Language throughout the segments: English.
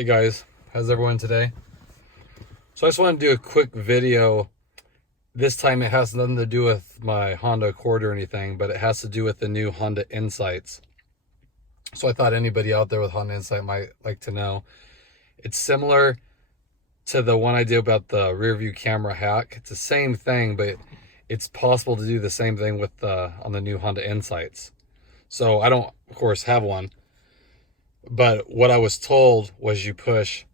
Hey guys, how's everyone today? So I just want to do a quick video. This time it has nothing to do with my Honda Accord or anything, but it has to do with the new Honda Insights. So I thought anybody out there with Honda Insight might like to know. It's similar to the one I did about the rear view camera hack. It's the same thing, but it's possible to do the same thing with on the new Honda Insights. So I don't, of course, have one. But what I was told was you push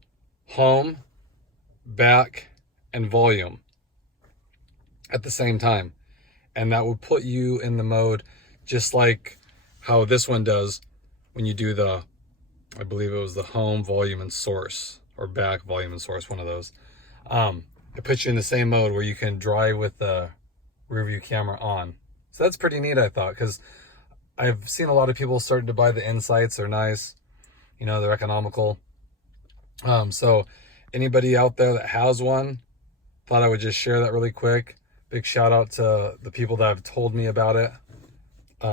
home, back, and volume at the same time. And that would put you in the mode just like how this one does when you do the, I believe it was the home, volume, and source, or back, volume, and source, one of those. It puts you in the same mode where you can drive with the rear view camera on. So that's pretty neat, I thought, because I've seen a lot of people starting to buy the Insights. They're nice. You know, they're economical. So anybody out there that has one, thought I would just share that really quick. Big shout out to the people that have told me about it.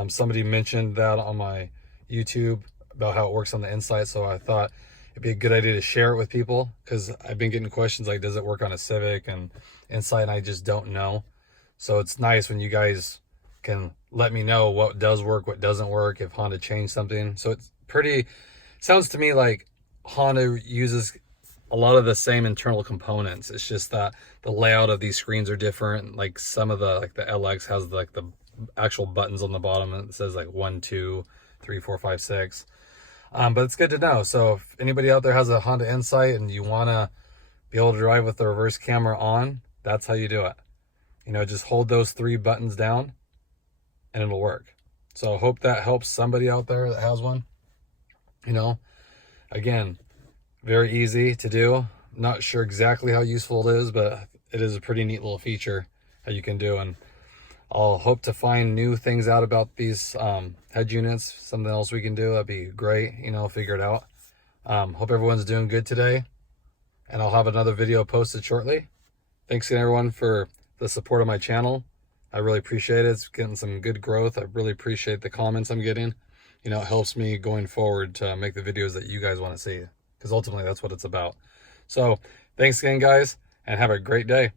Somebody mentioned that on my YouTube about how it works on the Insight, so I thought it'd be a good idea to share it with people, because I've been getting questions like, does it work on a Civic and Insight, and I just don't know. So it's nice when you guys can let me know what does work, what doesn't work, if Honda changed something. So it's pretty, sounds to me like Honda uses a lot of the same internal components. It's just that the layout of these screens are different. Like some of the, like the LX has like the actual buttons on the bottom, and it says like 1, 2, 3, 4, 5, 6. But it's good to know. So if anybody out there has a Honda Insight and you want to be able to drive with the reverse camera on, that's how you do it. You know, just hold those 3 buttons down and it'll work. So I hope that helps somebody out there that has one. You know, again, very easy to do. Not sure exactly how useful it is, but it is a pretty neat little feature that you can do. And I'll hope to find new things out about these head units. Something else we can do, that'd be great. You know, figure it out. Hope everyone's doing good today. And I'll have another video posted shortly. Thanks again, everyone, for the support of my channel. I really appreciate it. It's getting some good growth. I really appreciate the comments I'm getting. You know, it helps me going forward to make the videos that you guys want to see, because ultimately that's what it's about. So thanks again, guys, and have a great day.